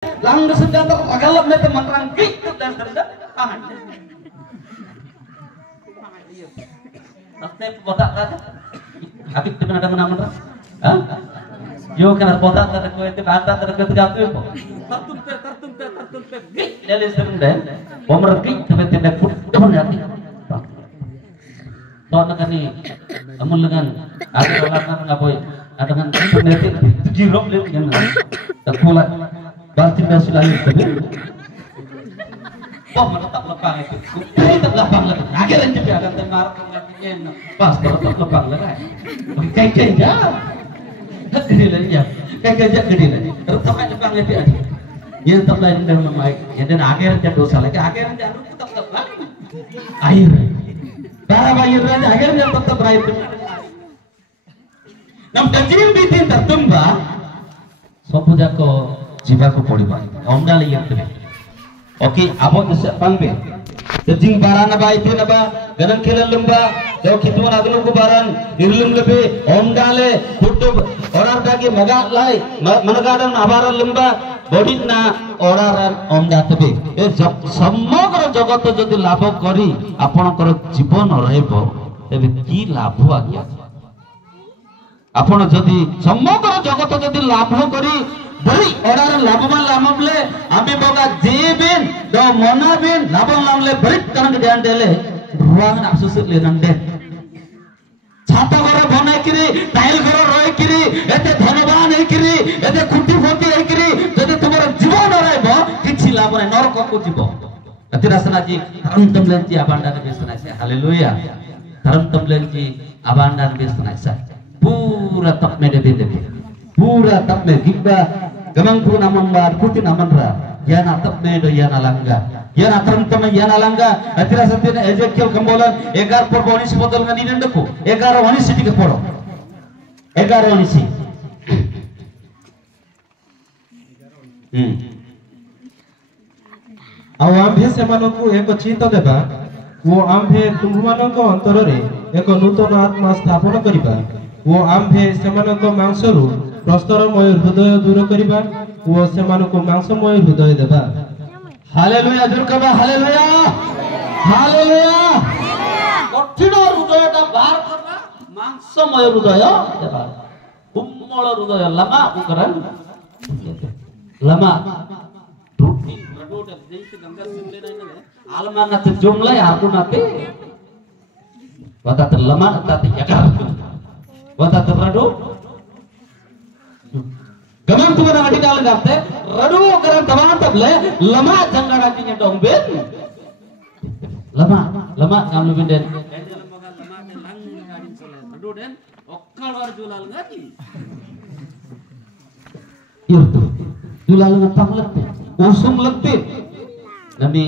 Lang senjata ragalap na teman gitu dan terda tangan. Nanti botak tadi. Habis itu ada mana-mana. Hah? Yo kana botak tadi ko itu kata tadi ko jatuh ko. Tertumpe. Dari sering deh. Pemergi tapi tidak pun hati. Tahu nak ni. Amun dengan ada orang ngapoy. Ada dengan peneliti jirok le yang tak pula. Berarti masih lahir tadi. Wah menetap lepang itu. Tetap lepang lagi. Akhirnya juga akan temark lagi. Pas tetap lepang lagi. Kayak ya. Gede lagi ya. Kayak gede lagi. Tetap lepang lagi aja. Dia tetap lain dalam mic. Ya dan akhirnya dosa lagi. Akhirnya tetap lagi. Air. Para akhirnya akhirnya tetap air. Nam kecil bitin tertumba. Sopo jako jibaku podiba. Onda lihat tu. Oke, abot bisa pangbe. Jing barang apa itu naba, ganang kiran lemba, jauh kitu mana dulu ku barang, irlum lebih, omdale, kutub, orang kaki maga lai, managaran abaran lemba, bodit na oraran omda tebe. Samagara jagat jodi labh kari, ଆପଣଙ୍କର ଜୀବନ ରହିବ, ତେବେ କି ଲାଭ ଆଜ୍ଞା? ଆପଣ ଯଦି ସମଗ୍ର ଜଗତ ଯଦି ଲାଭ କରି beri orang labuman lamamle ambil boga jibin do monabin labang lamle berit karena kedan dele ruangan absusut le nande छाता घरो बनाई किरी टाइल घरो रोई किरी एते धनवान हे किरी एते खुटी फोटी हे किरी जदि तुमर जीवन रहबो किछि लाभ नै नरक को जीव अतिरासना जी धरमतम लेंची अबांडा ने बेसना से हालेलुया धरमतम लेंची अबांडा ने बेसना से पूरा तप में दे दे पूरा तप में गिब्बा गमंग पु namambar kuti namanra yana tap में do yana langga yana धरमतम yana langga अतिरासना ने एजेकियल कंबोलन 11 पर 19 बदल ngani nendku 11 19 टिके पढ़ो 11 19 ଆଉ ଆମ୍ଭେ ସେମାନଙ୍କୁ ଏକ ଚିତ୍ତ ଦେବା ଓ ଆମ୍ଭେ ତୁମ୍ଭମାନଙ୍କ ଅନ୍ତରରେ ଏକ ନୂତନ ଆତ୍ମା ସ୍ଥାପନ କରିବା ଓ ଆମ୍ଭେ ସେମାନଙ୍କ ମାଂସରୁ ପ୍ରସ୍ତରମୟ ହୃଦୟ ଦୂର କରିବା ଓ ସେମାନଙ୍କୁ ମାଂସମୟ ହୃଦୟ ଦେବା। ହାଲେଲୁୟା ଦୁର୍ଗବା ହାଲେଲୁୟା ହାଲେଲୁୟା କଠିନ ହୃଦୟଟା ବାହାର କରିବା ମାଂସମୟ ହୃଦୟ ଦେବା କୋମଳ ହୃଦୟ ଲମା ଉକରନ୍ ଲମା ରୁଟି रडोड जैसे गंगा सिमले नहीं ना आलमा ना तो जुमला या आपको ना ते वता तो लमा ना तो यकार वता तो रडो गमन तुम ना अड़ी डाल करते रडो करन तमाम तबले लमा जंगड़ा जी ने डोंबे लमा लमा काम lu binden रडो den okkal war julal ngati itu julal ngatang lete usung lete nami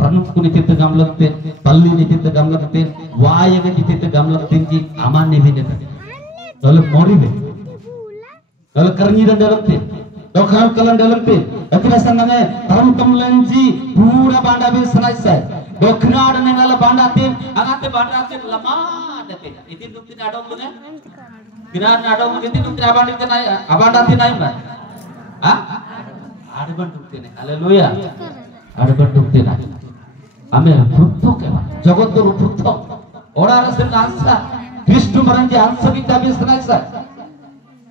ranuk kuni tete gam lete palli ni tete gam lete waya ni tete gam lete ki aman ne bine kalau mori be kalau karni dan dalam te kalau kham kalan dalam te akhirnya sanane tarum kamlanji pura banda be sanai sai doknar ne ngala banda te agate banda te lama dete itu dukti adom lune kinar adom itu dukti abandi te nai abanda te nai ba ah आड़बन डुबते नहीं hallelujah आड़बन डुबते नहीं हमें फुत्तो के बाद जगत तो फुत्तो और आरसे आंसा कृष्ण मरंजे आंसा भी तभी सनासा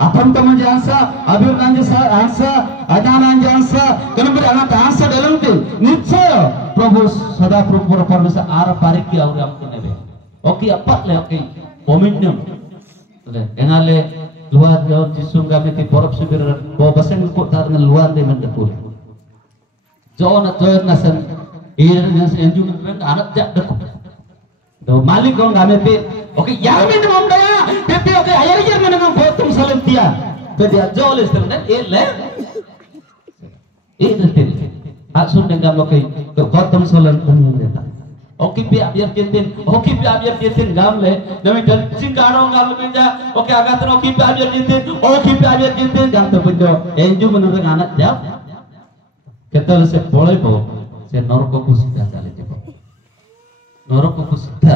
अपन तो मंजे आंसा अभिर नांजे आंसा अदान नांजे आंसा कनबर अनाथ आंसा डेलंते निश्चय प्रभु सदा प्रभु परमेश्वर आर पारिक की और हमको नेबे ओके अप्पा ले ओके पोमिन्यम ले एंगाले luar jauh jisunga meti porop subir bo baseng ko tar ngal luar de men dekul jauh na toy nasan ir nas enju men anak jak dekul do malik ko ngameti oke ya men mom daya pepe oke ayar ya men ngam botum salam dia pe dia jauh les ter net le detil asun dengan oke to botum salam punya deta oke biar kitin gamle nami dancing karo ngamle meja oke agatan oke biar kitin jam terpejo enju menurut anak jam ketel se boleh bo se norko kusida jale jebo norko kusida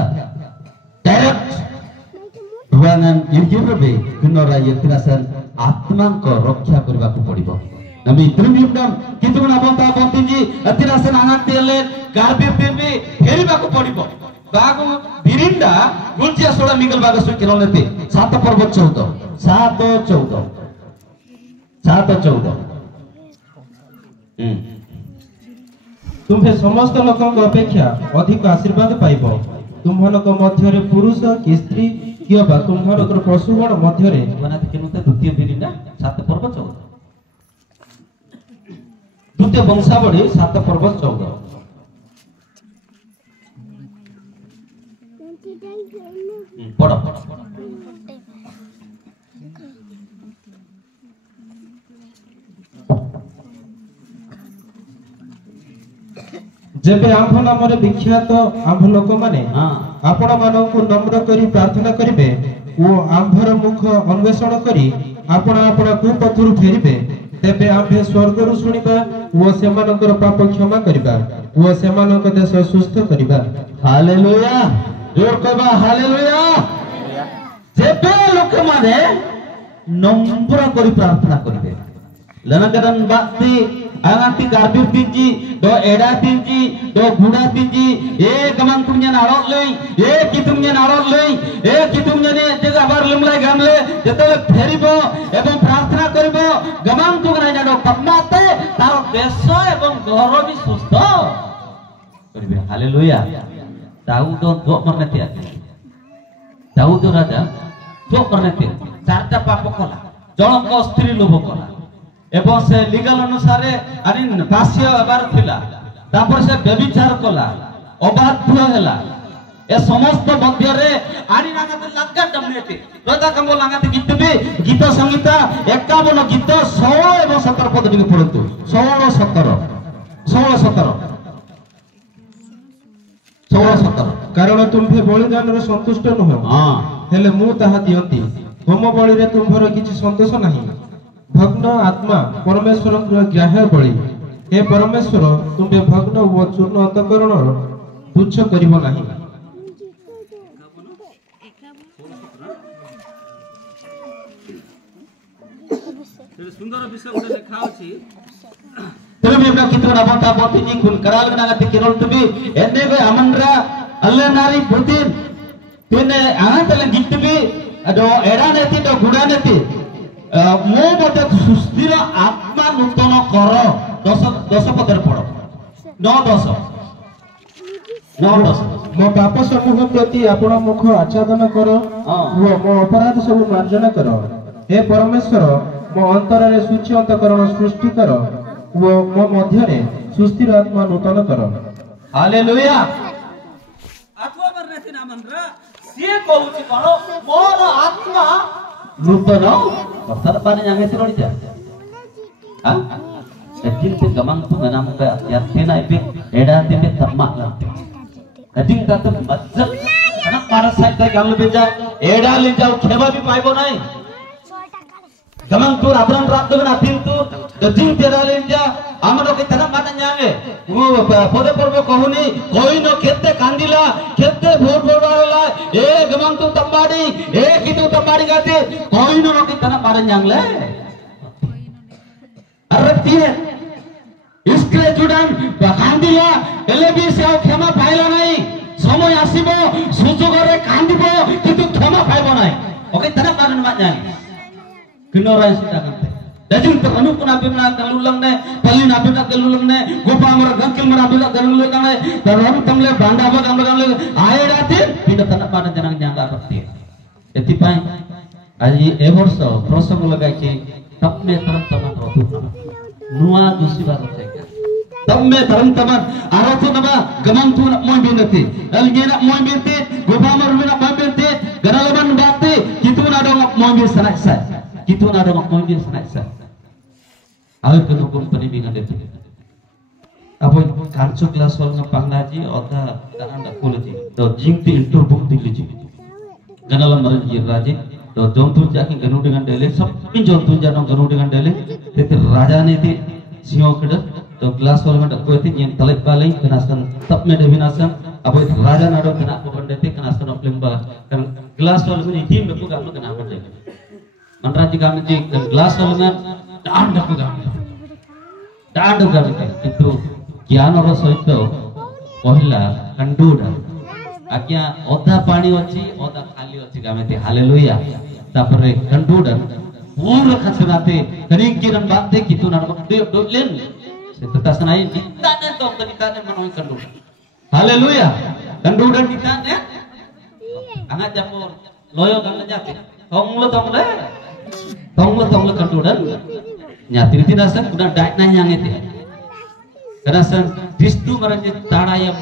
direct ruangan yurbe gunora yetirasan atma ko raksha କରିବାକୁ ପଡିବ Nami terbiumdam kita menabung tabung tinggi atirasan angan tialet garbir tirbi heri baku podibo bagu birinda gulcia soda minggal bagas tu kirol neti satu perbuat caudo तुम्हे समस्त लोकों अपेक्षा अधिक आशीर्वाद पाइब तुम्हानक मध्यरे पुरुष कि स्त्री किबा तुम्हानक पशुगण मध्यरे वनाति केनुते द्वितीय बिरिंदा सात पर्व 14 द्वितीय वंशावली 7 पर्व 14 पढ़ो जेबे आंभ नामरे विख्यात आंभ लोक माने आपण मानकु नम्र करी प्रार्थना करिवे ओ आंभर मुख अन्वेषण करी आपण आपण कुपथुरु फेरिबे तेबे आंभे स्वर्गरु सुनिबा ओ सेमानकर पाप क्षमा करिबा ओ सेमानक देश सुस्थ करिबा हालेलुया जोर कहबा हालेलुया जेबे लोक माने नम्र करी प्रार्थना करिवे लनकरन बाती angati garbir tinji do eda tinji do guda tinji gaman tumnya narot lei kitumnya narot lei kitumnya ne jaga abar lumlai gamle jetole pheribo ebong prarthana koribo gaman tumna jado tapmate taro desho ebong goro bi susto koribe haleluya Daud do marneti Daud raja do marneti charta papo kala jolonko stri lobo kala এবং সে legal অনুসারে আনি দাস্য আবার থিলা তারপর সে ব্যভিচার কলা অবাধ্য হেলা এ সমস্ত মধ্যরে আনি লাগাতে লাগা ডমনেতে রোজা কাম লাগাতে গীতবি গীত সংহিতা 51 গীত 16 এবং 17 পদ টিকে পড়ন্তু 16 17 कारण तुम्हे बलिदान रे संतुष्ट नह हेले मु ताहा दियंती होम बलि रे तुम्हर किछि संतोष नाही भग्न आत्मा परमेश्वर ग्राह्य बलि हे परमेश्वर तुम्हे भग्न व चूर्ण अंतकरण तुच्छ करिबो नाही सुंदर विषय उडे लिखा अछि तेरे मेमना कितना नबता बोती जी कुल कराल गनागते किरोल तुबी एने बे अमनरा अल्ले नारी बुतिन तेने आतले गित्तबी अदो एडा नेति दो गुडा नेति मो बते सुस्थिर आत्मा नूतन कर 10 पदर पड़ो 9-10 मो पाप समूह प्रति आपण मुख आच्छादन कर वो मो अपराध सब मार्जन कर हे परमेश्वर मो अंतर रे शुचि अंतकरण सृष्टि कर वो मो मध्यरे सुस्थिर आत्मा नूतन कर हालेलुया आत्मा बरनेति नामनरा सिए कहउछि करो मोर आत्मा नूतन अर्थात पाने jange tirodi ja ha edin te gamang tu nanam ka yatina ipi eda te tamma la edin ka tu majjat kana parasite ta gamle beja eda le jao kheba bi paibo nai gamang tu abram rabdo na pintu edin te le ja amaro ke tanam mana jange wo pode porbo kohuni koi no khette kandila khette bhor bhorala gamang tu tambadi kitu tambadi gate koi no ke tanam mana jangle arti hai iskre judan kandila ele bi se khema paila nai somoy asibo sujogore kandibo kitu khema paibo nai oke tanam mana ma jange kinora sita kante Dajing teranu kuna bimna galulang ne, pali na bimna galulang ne, gopa amar gangkil mara bimna galulang ne, dalam tamle banda apa gamle aye rate, tidak tanah pada jangan nyangka kerti. Etipai, aji evorso, proses mulagai ke, tapme taram taman rotu nama, nua dusi baru cek. Tapme taram taman, arotu nama, gamang tu nak moy binati, alge nak moy binti, gopa amar bimna moy binti, ganalaman bati, kitu nado nak moy bin sanak sa, kitu nado nak moy bin sanak sa. Agar kena company bingan itu. Apa kancu kelas soalnya panglaji, oda tangan dak kulaji. Do jingti interbook diliji. Ganalam maranji raji. Do jontu jaki ganu dengan dele. Sabin jontu jangan ganu dengan dele. Tetapi raja ni ti siapa keder. Do kelas soalnya dak kuati yang talip balai kenasan tap mede binasan. Apa itu raja nado kena bukan dete kenasan oplimba. Kan kelas soalnya ni tim beku gamu kena apa dele. Manraji kami ji kelas soalnya anda ku gamu. डाडु गामिते किंतु ज्ञान रो सहित कहला कंडूडा आज्ञा ओदा पानी अछि ओदा खाली अछि गामिते हालेलुया तापरे कंडूडा पूर्ण खसनाते करिंकिरन बाते कितु नरक दोलेन से तसनाई निताने तो निताने मनोय कंडूडा hallelujah कंडूडा निताने angga japur loyo gamna jate tonglo kandudan nyati tinasan kuna dait na yang itu karasan Kristu maranje tadayam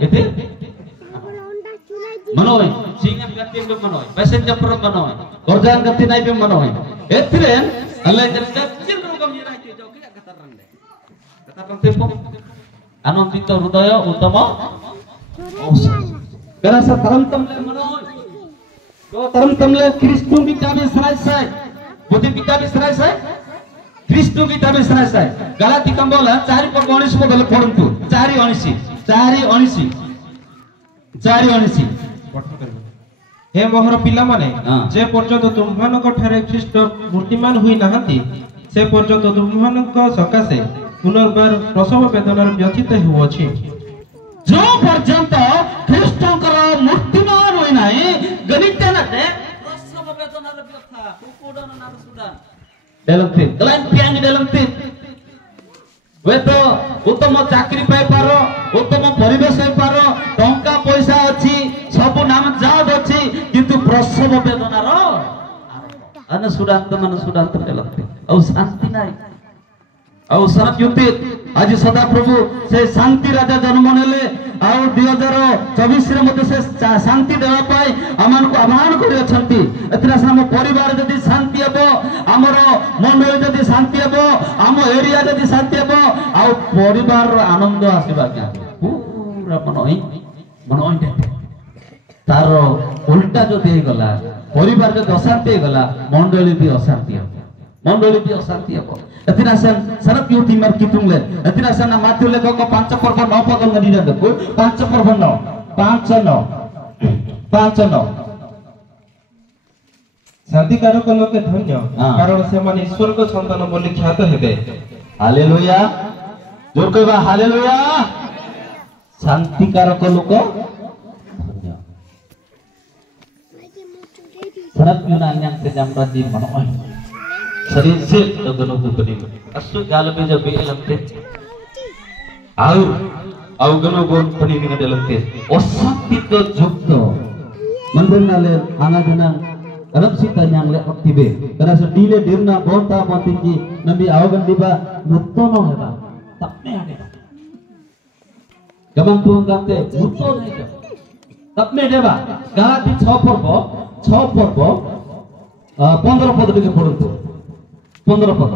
itu manoy singa gatti be manoy passenger per manoy korjan gatti nai be manoy etren Allah jalla cirrugam yira itu jauh ke katarang tempo anom tito hudaya utama karasa taram tamle manoy to taram tamle Kristu bitabe sarai bodi bitabe sarai Kristu bitabe sarai galati kambola 4 पर 19 बदल पढन्तु 4 19 हे मोहर पिला माने जे पर्यंत तुममानक ठारे ख्रीष्ट मूर्तिमान हुई नाहंती से पर्यंत तुममानक सकासे पुनर्बार प्रसव वेदनार व्यथित हुअछि जो पर्यंत ख्रीष्टंकर मूर्तिमान हुई नाही गणित नाते प्रसव वेदनार व्यथा कुकुडन नार सुदान डेलंते कलाइन पियानी डेलंते वेतो उत्तम चाकरी पाई पारो उत्तम परिवेश पाई पारो टंका पैसा अछि सब नाम जाद अछि किंतु प्रसव वेदनार अन सुदांत मन सुदांत डेलंते औ शांति नाही औ सरक युति आज सदा प्रभु से शांति राजा जन्म नेले आ 2024 रे मते से शांति देवा पाए अमान को आह्वान करि अछंती एतरा हम परिवार जदी शांति हेबो हमर मंडल जदी शांति हेबो हम एरिया जदी शांति हेबो आ परिवार रो आनंद आसीबा क्या पूरा मनोई देते तार उल्टा जो दे गला परिवार जो अशांति गला मंडली भी अशांति हेबो एतिनासन सरक युति मर कितुंगले एतिनासन माथु लेखक 5 पर्व 9 पद नदी देखो 5 पर्व 9 5 9 शांतिकारक लोके धन्य कारण से माने ईश्वर को संतान बोली ख्यात हेबे हालेलुया जोर कहबा हालेलुया शांतिकारक लोक धन्य सरक युनान्यां से जमरा जी मनोय शरीर से लगनो बनी असु गाल में जब भी लगते आउ गनो गोन बनी निगदे लगते अशांतिक युक्त मंदिर नाले आना दिना रब सीता न्यांगले अक्तिबे करस डीले दिरना बोता मतिंजी नबी आवगन दिबा मुत्तनो हेबा तपने आगे गमन तू गाते मुत्तो नहीं कर तपने देबा गाती 6 पर्व 15 पद लिखे पढନ୍ତୁ 15 पद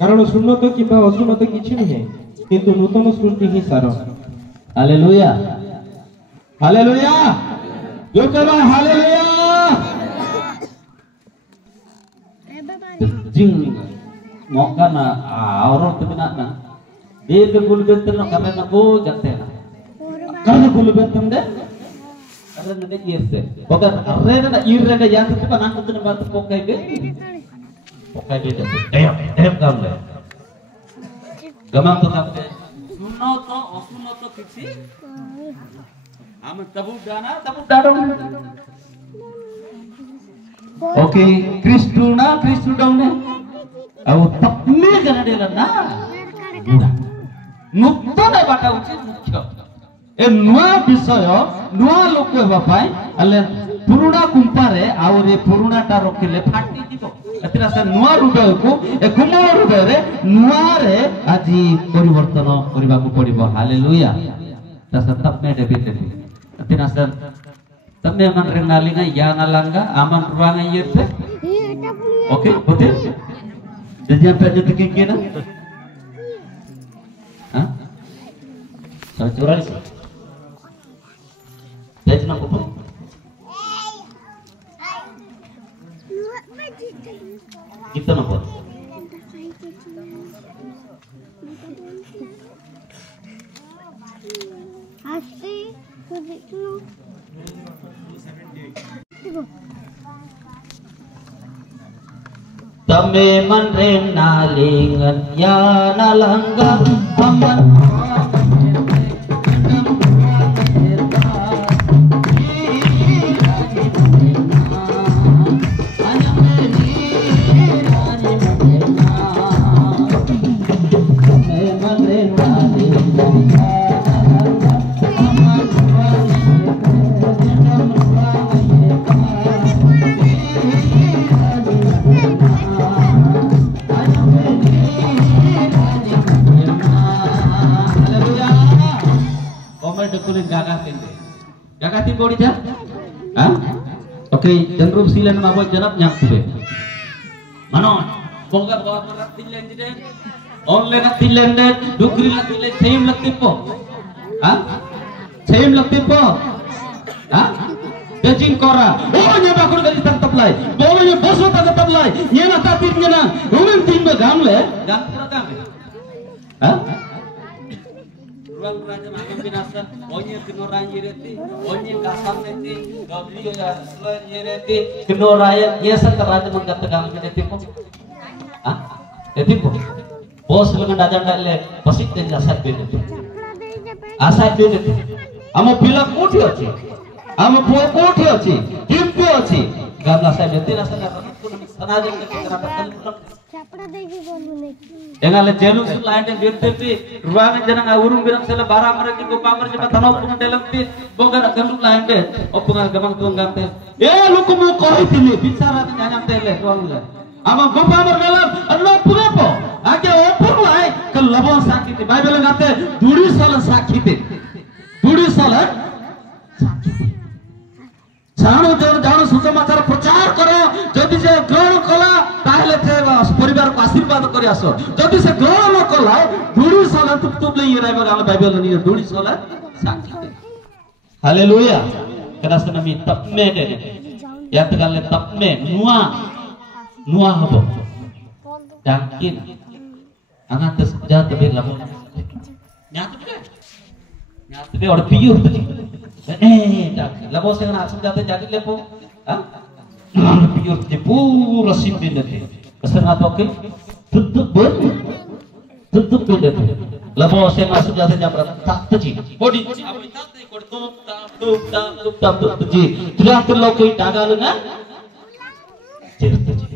कारण सुन्नत किबा असुन्नत किछि नहीं किंतु नूतन सृष्टि ही सार हालेलुया हालेलुया जो कहबा हालेलुया जिंग मौका ना और तबिना ना दे गुल बेंतन करने ना को जाते ना कर गुल बेंतन दे अरे नदे इरते पगर अरे ना इररे का यान से पनांग तुने बात पोkai दे देव काम ले गमन तो करते सुनो तो असुनो तो किसी हम तबु डाडो ओके क्रिस्टु डाउने अब तपने गनडेला ना नूतन बाटा उचित मुख्य ए नुआ विषय नुआ लोक हेबा पाई अले पुरुणा कुंपारे आउर ए पुरुणाटा रखिले फाटी दिबो एतिरा से नुआ हृदय को ए कुमल हृदय रे नुआ रे आजि परिवर्तन करबा को पड़िबो हालेलुया तस तब में देबे एतिरा से तमे मन रे नालिंगा या नालंगा आमन रुवांगा येते ओके होते जजिया पे जति के ना हां 144 पेज नंबर कितना number Tame manre nalingan ya nalangga aman gagatin body dah, okay, jangan silan mabuk janap nyak tu. Manon, boga boga nak tilen je, online nak tilen deh, dukri nak tilen, same nak tipu, same nak tipu, Beijing kora, oh ni bakul gaji tak lay, bawa ni bosu tak lay, ni nak tapir ni na, rumah timba gamle, gam pura gamle, ruang raja makan binasa, onye kenoran yereti, onye kasam neti, gabli selain yereti, kenoraya, yesa raja mengkata gamle neti po, neti po, bos lengan dajan dalle, pasik dan asat beneti, asat beneti, amo pilak mudi aci. Amo buah kothi aci, timpu aci. Gamla saya beti rasa nak sengaja kita kerapatan pulang. Enggak le jelu selain yang beti ruangan jangan urung bilang sela barang mereka di kupamar cuma tanau pungan dalam ti, boga nak gamlu lain deh. Opungan gamang tuang gamte. Lu kumu koi tili bicara nyanyam tele tuang le. Amo kupamar dalam, anu pungan po. Aja opung lai kelabon sakit. Bible ngate duri salan sakit. Duri salan. जानो जानो सुसमाचार प्रचार करो जदि से ग्रहण कला ताहले थे परिवार को आशीर्वाद करि आसो जदि से ग्रहण न कला दुडी साला तुप ले येराय बगाल बाइबल नि दुडी साला साक्षी हालेलुया कदा सनमी तपमे दे यात गाले तपमे नुआ हबो yakin angan tes jahat be labo nyata be or piyur labo se na asam jate jadi lepo piyur je pura simbi nate asal ngato ke tutup bende labo se na asam jate jabra tak teji body abi tak te kod tup teji tulang terlo koi dagalunga jirteji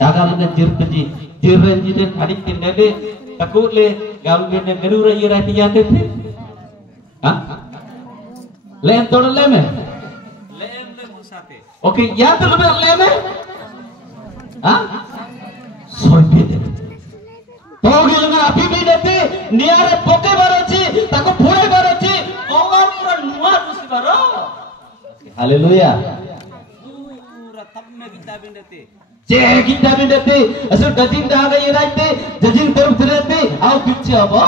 dagalunga jirteji jirrenji den hadik tinede takule galbe ne gerura ira tiyate the Lem toda leme. Lem le musate. Okay, ya tu lebih leme. Soipe de. Togi lengan api bi dete, niare poke barochi, tako pure barochi, ongar pura nuar musi baro. Haleluya. Pura tabme kita bindete. Ceh kita bindete. Asal dajing dah ada yerai te, dajing terus terete, au kiche abo.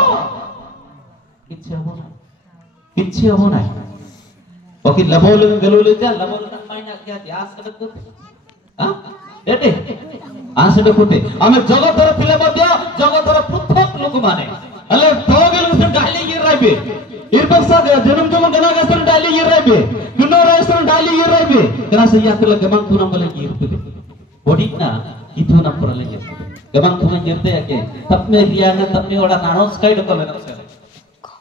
Kiche abo naik. Oke, labol galul aja, labol tak main aja di asal itu, dede, asal itu putih. Ame jaga tera film aja, jaga tera puthak logo mana. Alah, tahu galul sen dali yirabe. Irbaksa janum gana gasan dali yirabe. Kunora gasan dali yirabe. Karena saya tu lagi gamang tunang lagi yirte. Bodikna itu nak pernah lagi. Gamang tunang yirte ya ke. Tapi dia na tapi orang naros kaya dokter nak saya.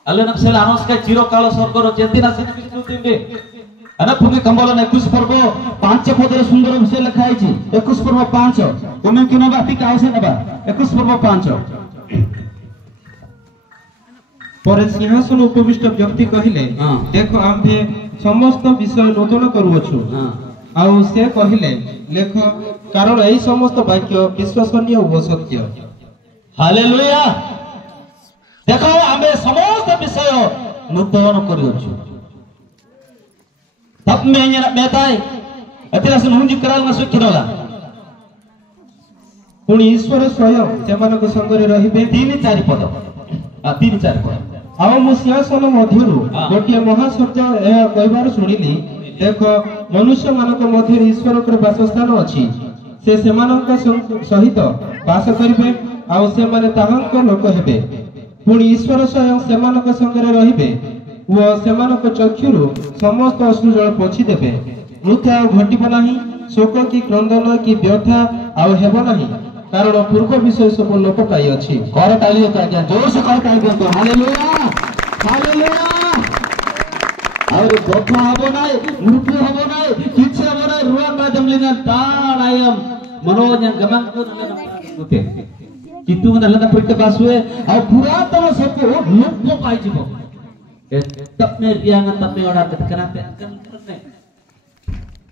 Allah nak sel anos ka jiro kalo sorgoro jeti na sin Vishnu timbe ana punge kambala na 21 पर्व 5 पदर सुंदर विषय लिखा है 21 पर्व 5 तुम किनो बाती काहे नबा 21 पर्व 5 पर सिंहासन उपविष्ट व्यक्ति कहिले देखो आम्भे समस्त विषय नूतन करूछु आउ से कहिले लेख कारण एही समस्त वाक्य विश्वसनीय ओ सत्य हालेलुया देखो आमे समस्त विषय नूतन करियो तब में ना बेताय अतिरा से हुंजी कराल masuk किनला पुणी ईश्वर स्वयं सेमानक संगरे रहिबे 3-4 पद 3-4 पद आउ मु सिंहासन मध्यरु गोटिए महासत्य एहा कहबार सुनिली देखो मनुष्य मानक मध्य ईश्वर कर वासस्थान अछि से सेमानक सहित वास करिबे आउ से माने ताहांक लोक हेबे पुणी ईश्वर स्वयं सेमानक संगरे रहिबे व सेमानक चक्षुरु समस्त अश्रु जल पोछि देबे ମୃତ୍ୟୁ ଆଉ ଘଟିବ ନାହିଁ, ଶୋକ କି କ୍ରନ୍ଦନ କି ବ୍ୟଥା ଆଉ ହେବ ନାହିଁ, କାରଣ ପୂର୍ବ ବିଷୟ ସବୁ ଲୋପ ପାଇଅଛି। କର ତାଳି ଆଜ୍ଞା, ଜୋର ସେ କର ତାଳି ଦିଅନ୍ତୁ। Hallelujah hallelujah. ଆହୁରି ବ୍ୟଥା ହବ ନାହିଁ, ମୃତ୍ୟୁ ହବ ନାହିଁ, କିଛି ହବ ନାହିଁ। ରୁଆ ଜମଲିನ ತಾಳಾಯಂ ಮನೋಜ ಗಮಂತು ನಲ್ಲನಪುತ್ತೆ कितु नल्लना पुट्टे बासुए और पुरातन सबको लोप पाइजिब तपने रियांग तपने ओडा कराते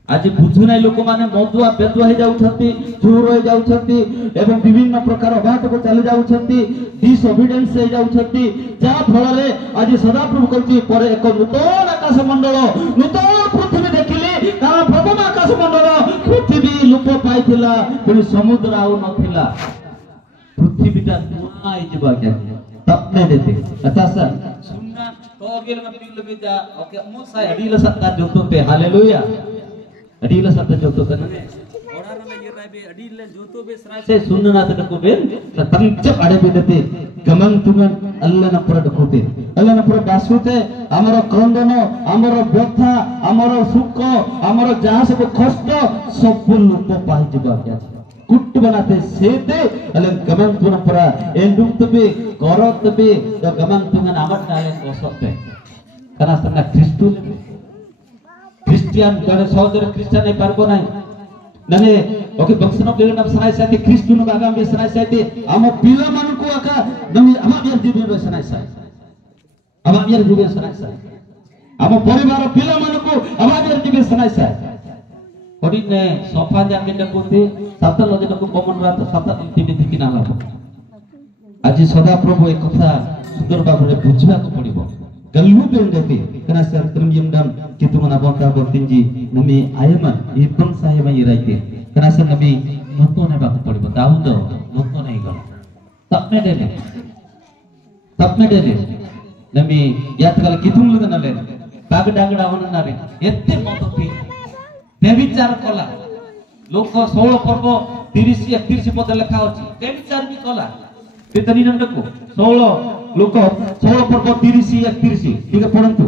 आज बुझु नाही लोक माने मदुआ बेदुआ हे जाउछंती, चोर हे जाउछंती एवं विभिन्न प्रकार अघात को चली जाउछंती, डिसओबिडियंस हे जाउछंती, जा फल रे आज सदाप्रभु कहछि परे एक नूतन आकाश मंडल नूतन पृथ्वी देखिली, कारण प्रथम आकाश मंडल पृथ्वी लोप पाइथिला, पुनी समुद्र आउ नथिला, पृथ्वीटा नुआ हे जिबा क्या तपने देते। अच्छा सर सुनना तो गेल में पिल बिजा ओके मुसा अडील सत्ता जोतोते। हालेलुया अडील सत्ता जोतोते नने ओडार में गिराय बे अडील जोतो बे सराय से सुनना तडको बे तंच अडे बिदते गमन तुमन अल्लाह न पर डकोते अल्लाह न पर बासुते हमर क्रंदन हमर व्यथा हमर सुख हमर जहां सब कष्ट सब लोप पाइ जिबा क्या कुट बनाते सेते अले गमन तुन परा एंडुम तबे करत तबे तो गमन तुन आमट डाले कोसते कना सना क्रिस्तु क्रिश्चियन जने सहोदर क्रिश्चियन नहीं पारबो नाही नने ओके बक्सनो के नाम सनाय साथी क्रिस्तु न बागा में सनाय साथी हम पिला मन को आका नमी आमा बिर जीवन सनाय साथी आमा बिर जीवन सनाय साथी हम परिवार पिला मन को आमा बिर जीवन सनाय साथी ओडिने सोफा जाके डकोते सात लगे को कमन रात सात टीवी देखि ना लाभ आज सदा प्रभु एक कथा सुंदर भाबरे बुझबा को पड़िबो गल्लु बेंडते कना सरत्रम यमदम कितुमना बंता बंतिंजी नमी आयमन इपन साहेब यराइते कना सर नमी नको ने बाको पड़िबो दाऊद नको नहीं गल तपने डेले नमी यात कल कितुम लग नले बाग डांगडा वन नारे एत्ते मतती देविचार कला लोक 16 पर्व 30 31 पद लेखा अछि देविचार भी कला तेतनी नंदको 16 लोक 16 पर्व 30 31 ठीक पढंतु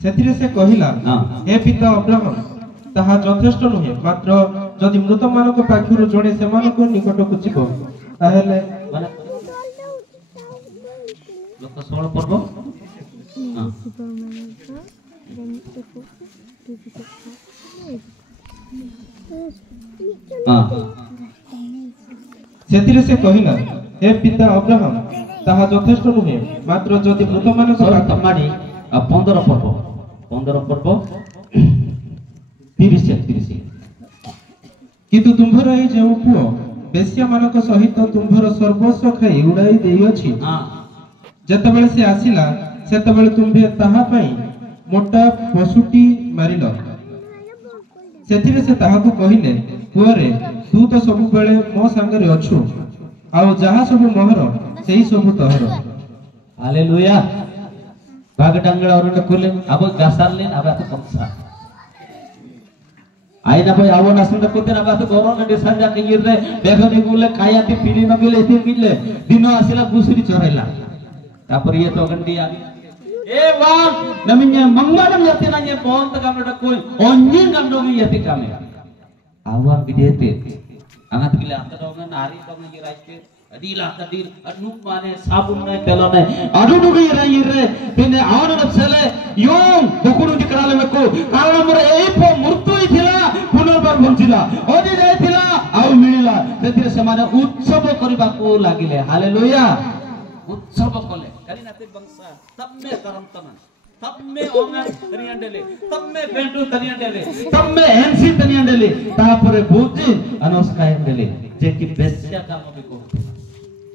ସେଥିରେ ସେ କହିଲା हे पिता अब्राहम ତାହା ଯଥେଷ୍ଟ ନୁହେଁ ମାତ୍ର ଯଦି ମୃତମାନଙ୍କ ପାଖରୁ ଜଣେ ସେମାନଙ୍କ ନିକଟକୁ ଯିବ ତାହେଲେ ମାନେ ଲୋକ 16 पर्व ସେଥିରେ ସେ କହିଲା हे पिता अब्राहम ତାହା ଯଥେଷ୍ଟ ନୁହେଁ ମାତ୍ର ଯଦି ମୃତମାନଙ୍କ ତମାଡି 15 पर्व 30 31 କିନ୍ତୁ ତୁମ୍ଭର ଏହି ଯେଉଁ ପୁଅ ବେଶ୍ୟାମାନଙ୍କ ସହିତ ତୁମ୍ଭର ସର୍ବସ୍ୱ ଖାଇ ଉଡ଼ାଇ ଦେଇଅଛି ଯେତେବେଳେ ସେ ଆସିଲା ସେତେବେଳେ ତୁମ୍ଭେ ତାହା ପାଇଁ ମୋଟା ପଶୁଟି ମାରିଲ। ସେଥିରେ ସେ ତାହାକୁ କହିଲେ ପୁଅରେ ତୁ ତ ସବୁବେଳେ ମୋ ସାଙ୍ଗରେ ଅଛୁ ଆଉ ଯାହା ସବୁ ମୋହର ସେଇ ସବୁ ତୋହର। हालेलुया बाग डांगड़ा और कोले अब गासारलेन अब तो कंसा आइना भाई आवना सुन कोते ना बात गोरोन दे संजा के यिरे बेगनी गुले कायाती पीरी न मिले इति मिले दिनो आसिला गुसरी चोरेला तापर ये तो गंडी आ ए वाम नमिnya मंगलम यति ना ये बहुत कामडा कोई onyin गंडोगी यति कामे आवा बिदेते अंगत किले आता दोंग नारी दोंग ये राइते अदीला तदीर अनुप माने साबुन ने तेलो ने अडुडुगी यिरे बिने आवना नसले यों बकुनु दिकराले मको कारण मोर एई पो मृत्यु थिला पुनर्बार बंचिला ओदी जायथिला आउ मिलिला सेतिरे समाने उत्सव करिबा को लागिले। हालेलुया उत्सव कले करिनाते बंसा तब में करमतन तब में ओंगन तनिया डेले तब में बेंडू तनिया डेले तब में एनसी तनिया डेले तापरे बुद्धि अनस्काय डेले जे कि बेस्या काम भी को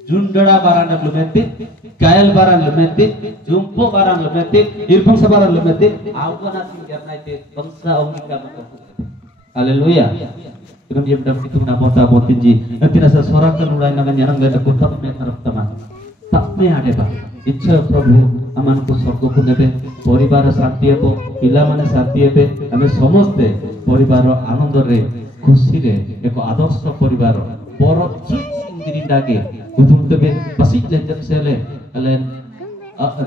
जुंडड़ा बारान लमेते कायल बारान लमेते जुंपो बारान लमेते इरफंसा बारान लमेते आवना सिंगरनाइते बंसा ओंगिका मको। हालेलुया तुम ये दम कितुना बोता बोतिजी नतिना सा सोराकन उड़ाई नगन यरंग को तब में तरफ्तमा तब में आडे बा इच्छा प्रभु अमान को स्वर्ग को नेबे परिवार शांति हेबो पिला माने शांति हेबे हमें समस्ते परिवार आनंद रे खुशी रे एक आदर्श परिवार बरो इंदिरी डागे उदुमतबे पसिक लेजम सेले अले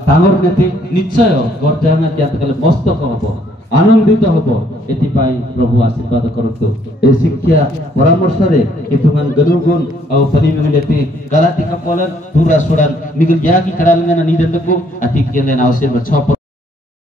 तांगर नेते निश्चय गरजाना जात कले मस्त करबो आनंदित हब एथिपाई प्रभु आशीर्वाद करतु ए शिक्षा परामर्श रे कितुमान गनुगुण औ परिमिलेति गलाति कपलन पूरा सुरान मिगल यागी करालंगना निदंतको अति केलेन आवश्यक छ